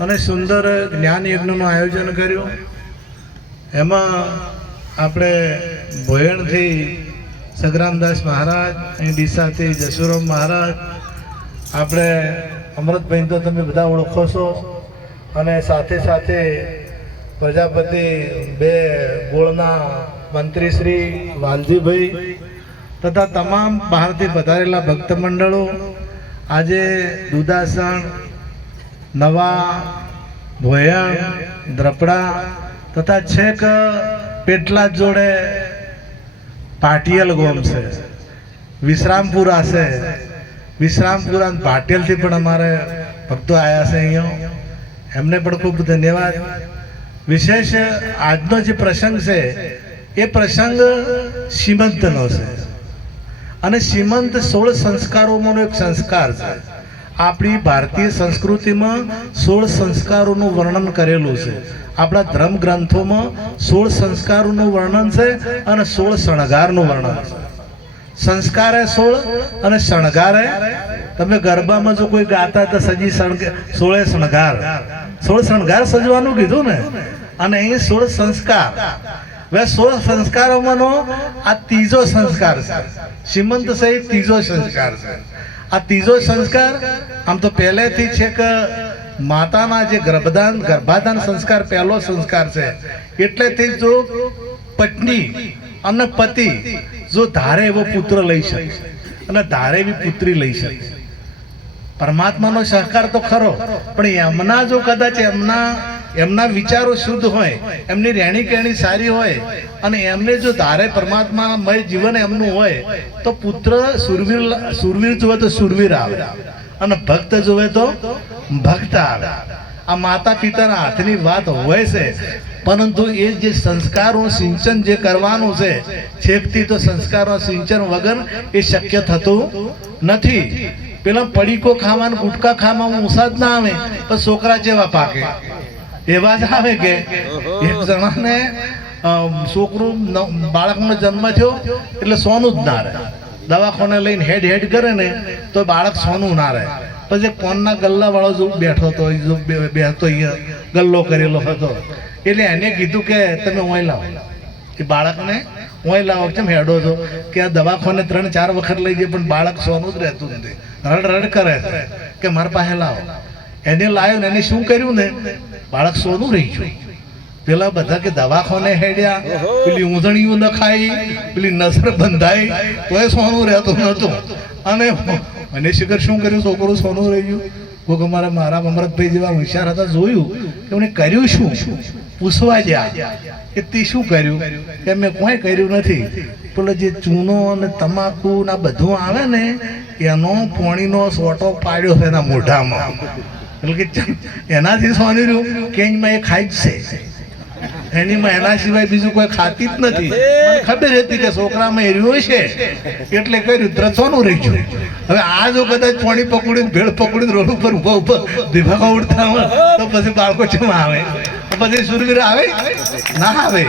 અને સુંદર જ્ઞાન યજ્ઞનું આયોજન કર્યું. એમાં આપણે ભોયણથી સગ્રામદાસ મહારાજ, અહીં ડીસાથી જસુરામ મહારાજ, આપણે અમૃતભાઈ તો તમે બધા ઓળખો છો. અને સાથે સાથે પ્રજાપતિ બે ગોળના મંત્રી શ્રી વાલજીભાઈ તથા તમામ બહારથી પધારેલા ભક્ત મંડળો. આજે દુદાસણ નવા, ભોયણ, દ્રપડા તથા છેક પેટલા જોડે પાટિયલ ગોમ છે. વિશ્રામપુરા છે વિશ્રામપુરા પાટિયલથી પણ અમારે ભક્તો આવ્યા છે અહીંયા. એમને પણ ખૂબ ધન્યવાદ. વિશેષ આજનો જે પ્રસંગ છે, એ પ્રસંગ શ્રીમંતનો છે. અને શ્રીમંત સોળ સંસ્કારોમાંનો એક સંસ્કાર છે. આપણી ભારતીય સંસ્કૃતિમાં સોળ સંસ્કારોનું વર્ણન કરેલું છે. આપણા ધર્મ ગ્રંથોમાં સોળ સંસ્કારોનું વર્ણન છે અને સોળ શણગારનું વર્ણન છે. સંસ્કારે સોળ અને શણગારે. તમે ગરબામાં જો કોઈ ગાતા તો સજી સોળે શણગાર. સોળ શણગાર સજવાનું કીધું ને? અને અહીં સોળ સંસ્કાર. હવે સોળ સંસ્કારોમાંનો આ ત્રીજો સંસ્કાર છે. શ્રીમંત સહિત ત્રીજો સંસ્કાર છે. આ ત્રીજો સંસ્કાર, આમ તો પહેલેથી છે કે માતાના જે ગર્ભદાન, ગર્ભાધાન સંસ્કાર પહેલો સંસ્કાર છે. એટલેથી જો પત્ની અને પતિ જો ધારે એવો પુત્ર લઈ શકે, અને ધારે એવી પુત્રી લઈ શકે. પરમાત્માનો સહકાર તો ખરો, પણ એમના જો કદાચ એમના એમના વિચારો શુદ્ધ હોય, એમની રહેણી કહેણી સારી હોય, અને એમને જો ધારે પરમાત્મામય જીવન એમનું હોય, તો પુત્ર સુરવીર સુરવીર જોવે તો સુરવીર આવે. અને ભક્ત જોવે તો ભક્ત આવે. આ માતા પિતાના હાથની વાત હોય છે, પરંતુ એ જે સંસ્કારો સિંચન જે કરવાનું છે, છેકથી તો સંસ્કારોના સિંચન વગર એ શક્ય થતું નથી. પેલા પડીકો ખાવાનું ગુટકા ખાવામાં ઊંસા જ ના આવે, તો છોકરા જેવા પાકે એવા જ આવે કે એક જણાને છોકરું ન- બાળકનો જન્મ થયો એટલે સોનું જ ના રહે. દવાખાને લઈને હેડ હેડ કરે ને તો બાળક સોનું ના રહે. પછી કોનના ગલ્લા વાળો જો બેઠો હતો એ જો બે- બેસતો અહીંયા ગલ્લો કરેલો હતો. એટલે એને કીધું કે તમે ઓય લાવો. એ બાળકને ઓય લાવો કેમ હેડો છો? કે આ દવાખાને ત્રણ ચાર વખત લઈ જાય પણ બાળક સોનું જ રહેતું નથી. રડ રડ કરે છે કે મારા પાસે લાવો. એને લાવ્યો ને એને શું કર્યું ને? બાળક સોનું રહી ગયું. પેલા બધા કે દવાખાને હેડ્યા પેલી ઊંધણીઓ નખાઈ પેલી નસર બંધાઈ તોય સોનું રહેતું નતું અને અને શિખર શું કર્યું? છોકરું સોનું રહી ગયું. કોક અમારા મારા અમરતભાઈ જેવા હોશિયાર હતા જોયું કે એમણે કર્યું શું? પૂછવા ગયા કે તે શું કર્યું? કે મેં કોઈ કર્યું નથી. પેલો જે ચૂનો અને તમાકુ ના બધું આવે ને એનો પોણીનો સોટો પાડ્યો છે એના મોઢામાં. એટલે કે એનાથી સોની રહ્યું કે એમાં એ ખાઈ જ છે. એનીમાં એના સિવાય બીજું કોઈ ખાતી જ નથી. મને ખબર હતી કે છોકરામાં એર્યું છે એટલે કર્યું ત્રસોનું રહી હવે આ જો કદાચ પોણી પકડીને ભેળ પકડીને રોડ ઉપર ઊભા ઊભા દિભાગા ઉડતા હોય તો પછી બાળકો ચમ આવે? પછી સુરવીર આવે? ના આવે.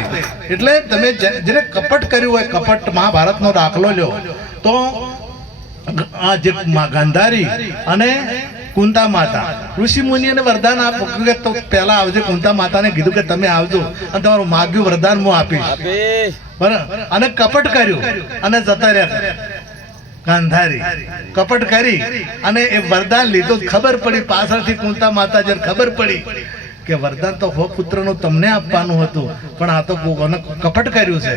એટલે તમે જેને કપટ કર્યું હોય કપટ મહાભારતનો દાખલો લ્યો તો આ જે ગાંધારી અને કુંતા માતા. ઋષિ મુનિઓને વરદાન આપ. કે તો પહેલા આવજે, કુંતા માતાને કીધું કે તમે આવજો અને તમારું માગ્યું વરદાન હું આપીશ. બરાબર? અને કપટ કર્યું અને જતા રહ્યા. ગાંધારી, કપટ કરી અને એ વરદાન લીધું. ખબર પડી પાછળથી કુંતા માતા જ્યારે ખબર પડી કે વરદાન તો હો પુત્રનું તમને આપવાનું હતું, પણ આ તો કોને કપટ કર્યું છે.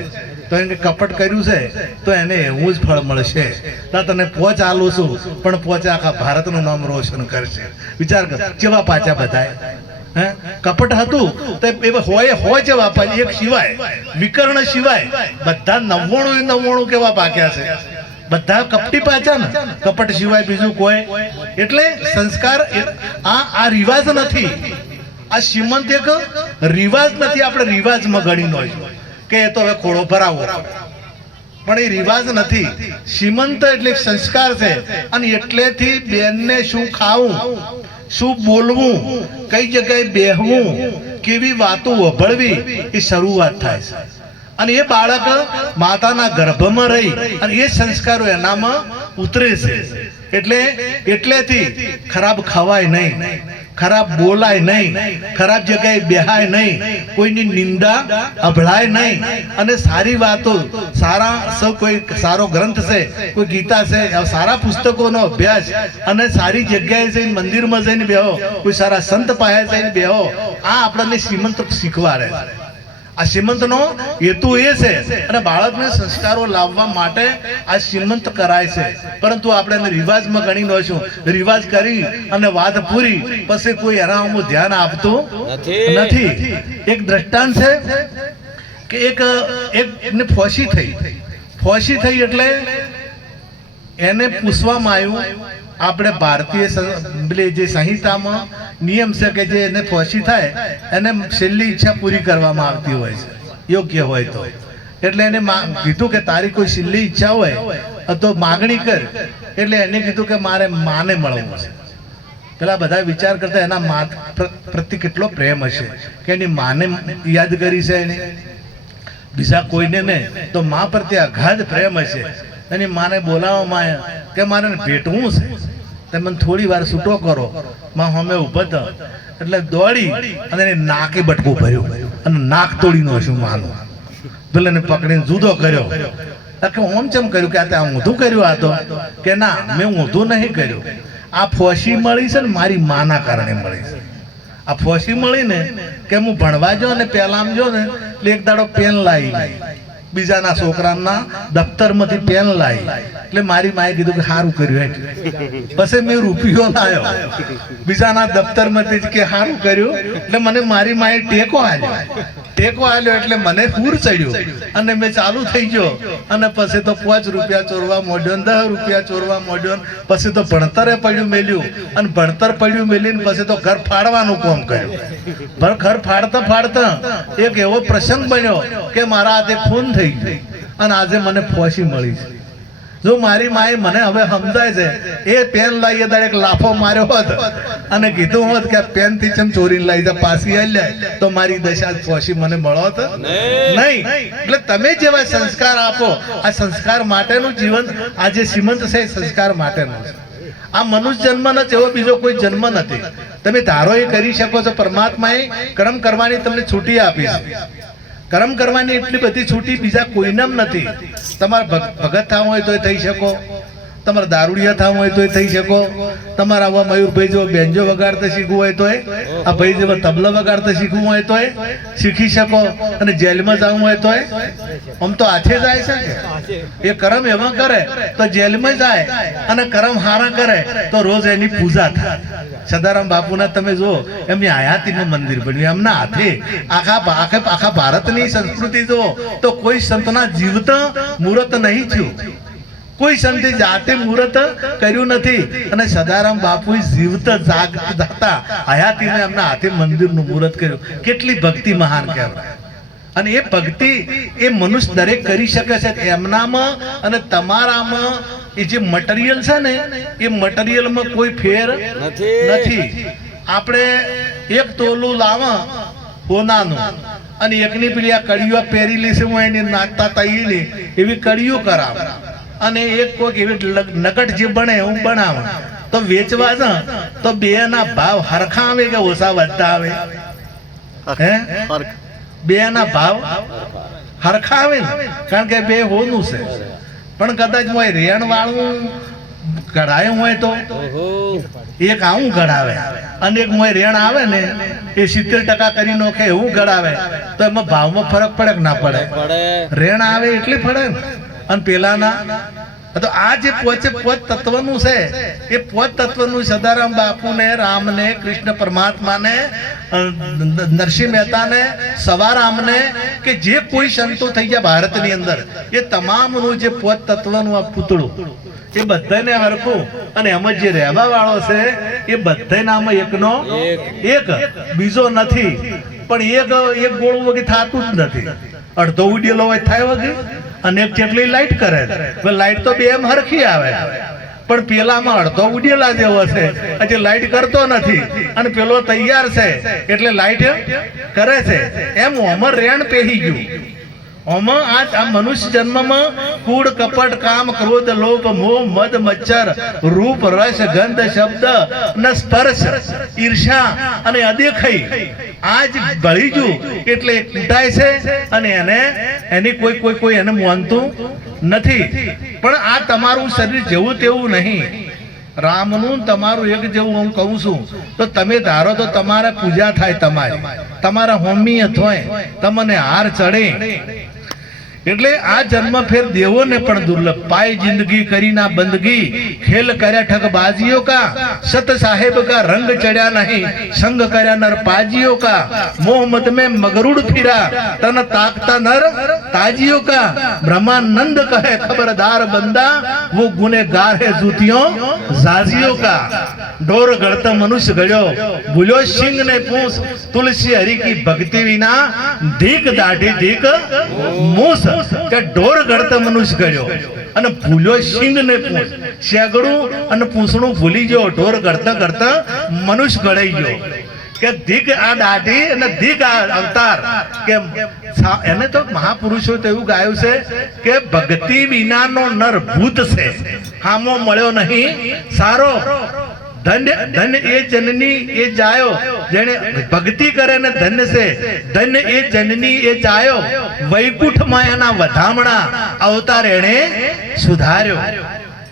તો એને કપટ કર્યું છે, તો એને એવું જ ફળ મળશે. ના તને પોચ આલું છું, પણ પોચ આખા ભારતનું નામ રોશન કરશે. વિચાર કર, કેવા પાછા બધાય? હે? કપટ હતું, તો એ હોય હોય જેવા પાછા એક સિવાય. વિકર્ણ સિવાય. બધા નવ્વાણું નવ્વાણું કેવા પાક્યા છે? બધા કપટી પાછા ને. કપટ સિવાય બીજું કોઈ? એટલે સંસ્કાર આ આ રિવાજ નથી. આ શ્રીમંત એક રિવાજ નથી, આપણે રિવાજમાં ગણી નો કે એ તો હવે ખોળો ભરાવો. પણ એ રિવાજ નથી. શ્રીમંત એટલે સંસ્કાર છે. અને એટલેથી બેનને શું ખાવું? શું બોલવું? કઈ જગ્યાએ બેહવું? કેવી વાતો વભળવી? એ શરૂઆત થાય છે. અને એ બાળક માતાના ગર્ભમાં રહી અને એ સંસ્કારો એનામાં ઉતરે છે. એટલે એટલેથી ખરાબ ખવાય નહીં. ખરાબ બોલાય નહીં, ખરાબ જગ્યાએ બેહાય નહીં, કોઈની નિંદા અભળાય નહીં. અને સારી વાતો, સારા, સૌ કોઈ સારો ગ્રંથ છે, કોઈ ગીતા છે સારા પુસ્તકોનો અભ્યાસ અને સારી જગ્યાએ જઈને મંદિરમાં જઈને બેહો, કોઈ સારા સંત પાસે જઈને બેહો, આ આપણને શ્રીમંત શીખવાડે છે. આ શ્રીમંતનો હેતુ એ છે અને બાળકને સંસ્કારો લાવવા માટે આ શ્રીમંત કરાય છે. પરંતુ આપણે એને રિવાજમાં ગણી નો છું. રિવાજ કરી અને વાત પૂરી પછી કોઈ એનામાં ધ્યાન આપતું નથી. એક દ્રષ્ટાંત છે કે એક એક ને ફોસી થઈ. ફોસી થઈ એટલે એને પૂછવામાં આવ્યું આપણે ભારતીય જે સંહિતામાં નિયમ છે કે જે એને ફોસી થાય, એને છેલ્લી ઈચ્છા પૂરી કરવામાં આવતી હોય છે. યોગ્ય હોય તો. એટલે એને કીધું કે તારી કોઈ છેલ્લી ઈચ્છા હોય તો માગણી કર. એટલે એને કીધું કે મારે માને મળવું છે. પેલા બધા વિચાર કરતા એના મા પ્રત્યે કેટલો પ્રેમ હશે કે એની માને યાદ કરી છે એને બીજા કોઈને નહીં, તો મા પ્રત્યે અગાધ પ્રેમ હશે. એની માને બોલાવવામાં કે મારે ભેટવું છે. તે મને થોડી વાર છૂટો કરો. માં હમે ઊભો તો એટલે દોડી અને એને નાકે બટકું ભર્યું. અને નાક તોડી નો શું માનું પેલાને પકડીને જુદો કર્યો. કે ઓમ ચમ કર્યું કે આ ત્યાં ઊંધું કર્યું આ તો? કે ના, મેં ઊંધું નહીં કર્યું. આ ફોસી મળી છે ને મારી માના કારણે મળી છે. આ ફોસી મળી ને કે હું ભણવા જો ને પહેલા આમ જો ને, એટલે એક દાડો પેન લાવી. બીજાના છોકરાના દફતરમાંથી પેન લાવી. એટલે મારી માએ કીધું કે સારું કર્યું હેઠ પછી મેં રૂપિયો લાવ્યો બીજાના દફતરમાંથી કે સારું કર્યું. એટલે મને મારી માએ ટેકો આલ્યો. ટેકો આલ્યો એટલે મને પૂર ચડ્યું. અને મેં ચાલુ થઈ ગયો. અને પછી તો પાંચ રૂપિયા ચોરવા મોડ્યો ને દસ રૂપિયા ચોરવા મોડ્યો ને પછી તો ભણતરે પડ્યું મેલ્યું. અને ભણતર પડ્યું મેલીને પછી તો ઘર ફાડવાનું કામ કર્યું. પણ ઘર ફાડતા ફાડતા એક એવો પ્રસંગ બન્યો કે મારા હાથે ખૂન થઈ ગયું. અને આજે મને ફોસી મળી છે. જો મારી માએ મને હવે સમજાય છે એ પેન લાવીએ તારે એક લાફો માર્યો હોત. અને કીધું હોત કે આ પેનથી ચમ ચોરી લઈ જા પાછી આલ્યા તો મારી દશા ફોસી મને મળોત નહીં. નહીં. એટલે તમે જેવા સંસ્કાર આપો આ સંસ્કાર માટેનું જીવન આ જે શ્રીમંત છે સંસ્કાર માટેનું આ મનુષ્ય જન્મ નથી એવો બીજો કોઈ જન્મ નથી. તમે ધારો એ કરી શકો છો પરમાત્માએ કર્મ કરવાની તમને છૂટી આપી છે. કર્મ કરવાની એટલી બધી છૂટી બીજા કોઈનામ નથી. તમારે ભગ- ભગત થવું હોય તો થઈ શકો. તમારે દારૂડિયા થવું હોય તોય થઈ શકો. તમારે આવા મયુરભાઈ જો બેન્જો વગાડતા શીખવું હોય તોય, આ ભાઈ જેવા તબલા વગાડતા શીખવું હોય તોય, શીખી શકો અને જેલમાં જવું હોય તોય. આમ તો આથે જાય છે એ કરમ એવા કરે તો જેલમાં જાય અને કરમ હારા કરે તો રોજ એની પૂજા થાય. સદારામ બાપુના તમે જુઓ, એમની આયાતીનું મંદિર બન્યું. એમના હાથે આખા આખા આખા ભારતની સંસ્કૃતિ જુઓ, તો કોઈ સંતના જીવતા મુહૂર્ત નહીં થયું. કોઈ સંતે જાતે મુહૂર્ત કર્યું નથી. અને સદારામ બાપુ જીવત જાગ હતા હયાતીને એમના હાથે મંદિરનું મુહૂર્ત કર્યું. કેટલી ભક્તિ મહાન કહેવાય. અને એ ભક્તિ એ મનુષ્ય દરેક કરી શકે છે. એમનામાં અને તમારામાં એ જે મટીરિયલ છે ને એ મટીરિયલમાં કોઈ ફેર નથી. આપણે એક તોલું લાવા હોનાનું અને એકની પેલી આ કડીઓ પહેરી લઈશું હું એને નાખતા તૈયારી એવી કડીઓ કરાવ. અને એક કોઈક એવી લગ- નકટ જે બને એવું બનાવ. તો વેચવા છે તો બે ના ભાવ હરખા આવે કે ઓછા વધતા આવે? હે? બે ના ભાવ હરખા આવે ને? કારણ કે બે હોનું છે. પણ કદાચ મોય રેણ વાળું કઢાયું હોય તો એક આવું ગળાવે અને એક મોય રેણ આવે ને એ સિત્તેર ટકા કરી નોખે એવું ગળાવે તો એમાં ભાવમાં ફરક પડે કે ના પડે? પડે. રેણ આવે એટલે પડે ને. અને પેલાના, તો આ જે પોચે, પોચ તત્વનું છે, એ પોચ તત્વનું સદારામ બાપુને, રામને, કૃષ્ણ પરમાત્માને નરસિંહ મહેતાને, સવારામને, કે જે કોઈ સંતો થઈ ગયા ભારતની અંદર, એ તમામનું જે પોચ તત્વનું આ પૂતળું, એ બધાને હરખું. અને એમ જ રહેવા વાળો છે, એ બધાનામાં એકનો, એક. બીજો નથી. પણ એક એક ગોળું વગી થતું જ નથી. અડધો ઉડેલો હોય થાય વગી અને એક જેટલી લાઈટ કરે હવે લાઈટ તો બે એમ હરખી આવે પણ પેલામાં અડધો ઉડેલા જેવો છે. હજી લાઈટ કરતો નથી. અને પેલો તૈયાર છે. એટલે લાઈટ કરે છે. એમ અમર રેણ પહેરી ગયું. આમાં આ મનુષ્ય જન્મમાં કૂડ કપટ, કામ, ક્રોધ, લોભ, મોહ, મદ, મચ્છર, રૂપ, રસ, ગંધ, શબ્દ અને સ્પર્શ ઈર્ષા અને અદેખાઈ આજ ભળી ભળીજું એટલે કૂટાય છે અને એને એની કોઈ કોઈ કોઈ એને માનતું નથી. પણ આ તમારું શરીર જેવું તેવું નહીં. રામનું તમારું એક જેવું હું કહું છું. તો તમે ધારો તો તમારે પૂજા થાય તમારી. તમારા હોમી અથવાય. તમને હાર ચડે. એટલે આ જન્મ ફેર દેવોને પણ દુર્લભ પાય જિંદગી કરી ના બંદગી ખેલ કર્યા ઠગ બાજીઓ કા સત સાહેબ કા રંગ ચડ્યા નહીં સંગ કર્યા નર પાજીઓ કા મોહ મદ में મગરુડ ફિરા તન તાકતા નર તાજીઓ કા બ્રહ્માનંદ કહે ખબરદાર બંદા वो गुनेगार है जूतियों जाजियों का ढोर गढ़ता मनुष्य गयो भूलो सिंह ने पूछ तुलसी हरि की भक्ति विना धीक दाढ़ी धीक मूस કે ઢોર ગળતા મનુષ્ય ગયો અને ભૂલ્યો સિંગ ને પૂછ. શેગડું અને પૂંછડું ભૂલી ગયો. ઢોર ગળતા ગળતા મનુષ્ય ગળાઈ ગયો. કે ધીક આ દાઢી અને ધીક આ અવતાર. કે એને તો મહાપુરુષો તો એવું ગાયું છે કે ભક્તિ વિનાનો નર ભૂત છે. હામો મળ્યો નહીં. સારો. ધન્ય ધન્ય એ જનની એ જાયો જેને ભક્તિ કરે ને ધન્ય છે ધન્ય એ જનની એ જાયો વૈકુંઠમાં એના વધામણા અવતાર એણે સુધાર્યો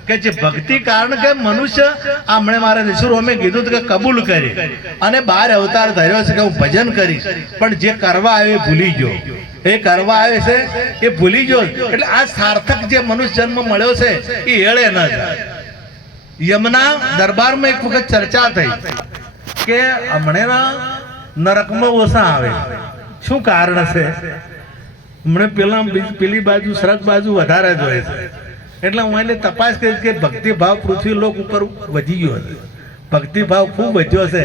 કે જે ભક્તિ કારણ કે મનુષ્ય આમણે મારા નિસુર અમે કીધું કે કબૂલ કરી અને બાર અવતાર ધર્યો છે કે હું ભજન કરીશ. પણ જે કરવા આવ્યો એ ભૂલી ગયો. એ કરવા આવે છે એ ભૂલી ગયો. એટલે આ સાર્થક જે મનુષ્ય જન્મ મળ્યો છે એ એળે ન જાય. યમના દરબારમાં એક વખત ચર્ચા થઈ કે હમણાં નરકમાં ઓછા આવે. શું કારણ છે હમણાં પેલા પેલી બાજુ સરક બાજુ વધારે જોઈએ છે. એટલે હું એને તપાસ કરી કે ભક્તિભાવ પૃથ્વી લોક ઉપર વધી ગયો હતો ભક્તિભાવ ખૂબ વધ્યો છે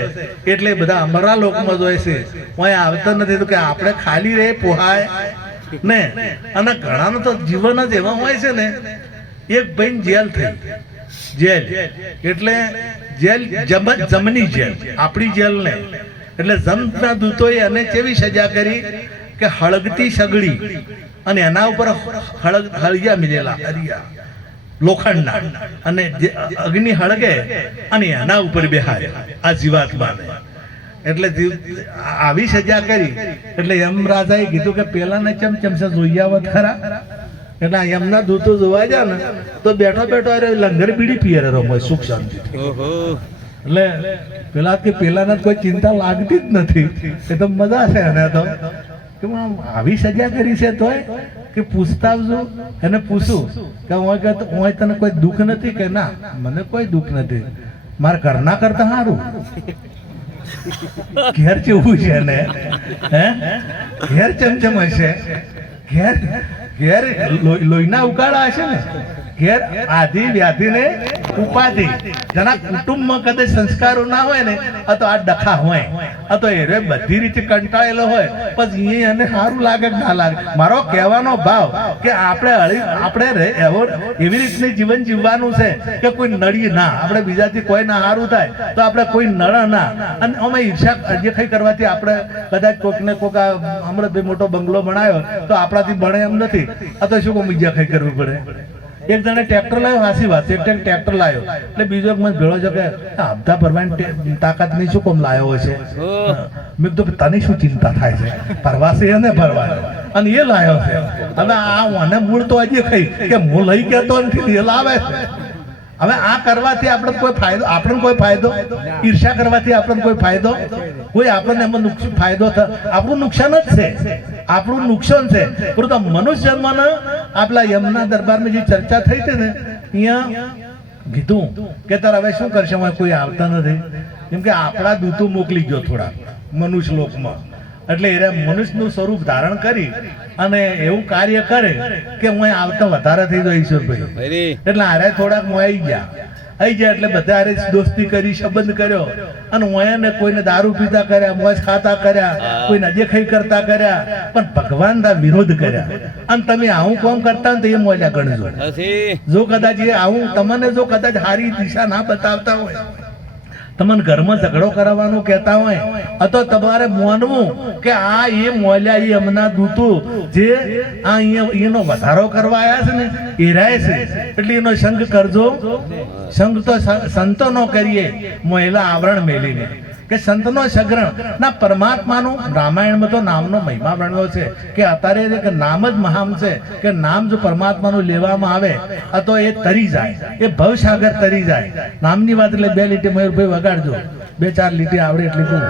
એટલે બધા અમારા લોકમાં જોઈએ છે. હું આવતા નથી તો કે આપણે ખાલી રહે, પોહાય, ને? અને ઘણાનું તો જીવન જ એવા હોય છે ને. એક ભાઈ જેલ થઈ. જેલ. એટલે જેલ જમ- જમની જેલ. આપણી જેલ ને એટલે જમતા દૂતોએ એને કેવી સજા કરી? કે હળગતી સગડી અને એના ઉપર હળગ હળિયા મિલેલા, હરિયા, લોખંડના. અને અગ્નિ હળગે અને એના ઉપર બેહાય આ જીવાત્માને. એટલે આવી સજા કરી. એટલે એમ રાજાએ કીધું કે પેલાને ચમ ચમસે જોઈ આવત ખરા? એટલે એમના દૂતો જોવા જાય ને તો બેઠો બેઠો અરે લંગર બીડી પીએ રમો સુખ શાંતિ. એટલે પેલા કે પેલાને કોઈ ચિંતા લાગતી જ નથી. એ તો મજા છે એને તો. કે હું આવી સજા કરી છે તોય કે પૂછતા આવજો એને પૂછું. કે હું કે હું તને કોઈ દુઃખ નથી કે ના મને કોઈ દુઃખ નથી. મારા ઘરના કરતા સારું. ઘેર ચેવું છે ને. હે? ઘેર ચમચમ હશે. ઘેર ઘેર લોહી- લોહીના ઉકાળા હશે ને? ઘેર આધિ વ્યાધિને ઉપાધિ. જેના કુટુંબમાં કદાચ સંસ્કારો ના હોય ને, આ તો આ ડખા હોય. આ તો એ બધી રીતે કંટાળેલો હોય. પછી એ એને સારું લાગે કે ના લાગે. મારો કહેવાનો ભાવ કે આપણે હળી આપણે એવો, એવી રીતની જીવન જીવવાનું છે કે કોઈ નડી ના, આપણે બીજાથી કોઈ ના સારું થાય, તો આપણે કોઈ નળ ના. અને અમે ઈર્ષા અજેખાઈ કરવાથી આપણે કદાચ કોકને કોઈક હમણાં મોટો બંગલો બનાવ્યો, તો આપણાથી ભણે એમ નથી. આ તો શું કોઈ ઈજાખાઈ કરવી પડે? એક જણે ટ્રેક્ટર લાવ્યો છે. એક જણે ટ્રેક્ટર લાવ્યો એટલે બીજો એક મને ભેળો છે કે હપ્તા ભરવાની તાકાત નહીં શું કોમ લાવ્યો છે? ઓહ. મેં કીધું તને શું ચિંતા થાય છે? પરવાસી એને ભરવા અને એ લાવ્યો છે. હવે આ મને મૂળ તો આજે ખાઈ કે હું લઈ ગયો નથી એ લાવે છે. હવે આ કરવાથી આપણે કોઈ ફાયદો આપણને કોઈ ફાયદો? ઈર્ષા કરવાથી આપણને કોઈ ફાયદો? કોઈ આપણને એમાં નુકસાન ફાયદો થાય આપણું નુકસાન જ છે. આપણું નુકસાન છે. પરંતુ મનુષ્ય જન્મના આપણા યમના દરબારમાં જે ચર્ચા થઈ હતી ને, અહીંયા કીધું કે તાર હવે શું કરશે? કોઈ આવતા નથી. કેમ કે આપણા દૂતો મોકલી ગયો થોડા મનુષ્ય લોકમાં એટલે એ મનુષ્યનું સ્વરૂપ ધારણ કરી અને એવું કાર્ય કરે કે હું આવતા વધારે થઈ જાય ઈશ્વરભાઈ. એટલે હારે થોડાક હું આવી ગયા. આવી ગયા એટલે બધા હારે દોસ્તી કરી સંબંધ કર્યો. અને હું એને કોઈને દારૂ પીતા કર્યા મોજ ખાતા કર્યા કોઈને અજેખાઈ કરતા કર્યા પણ ભગવાન ના વિરોધ કર્યા. અને તમે આવું કોમ કરતા ને તો એ મોજા ગણજો. જો કદાચ એ આવું તમને જો કદાચ સારી દિશા ના બતાવતા હોય તમને ઘરમાં ઝઘડો કરાવવાનું કહેતા હોય તો તમારે માનવું કે આ એ મોલ્યા, એ હમણાં દૂતું જે આ એનો વધારો કરવા આવ્યા છે ને, એ રહે છે. એટલે એનો સંગ કરજો. સંગ તો સંતો નો કરીએ, મોયલા આવરણ મેલીને. કે સંતનો સગ્રહ. ના, પરમાત્માનું રામાયણમાં તો નામનો મહિમા બનલો છે કે અત્યારે નામ જ મહામ છે કે નામ જો પરમાત્માનું લેવામાં આવે તો એ તરી જાય. એ ભવસાગર તરી જાય. નામની વાત એટલે બે લીટી મયુરભાઈ વગાડજો. બે ચાર લીટી આવડે એટલી કહું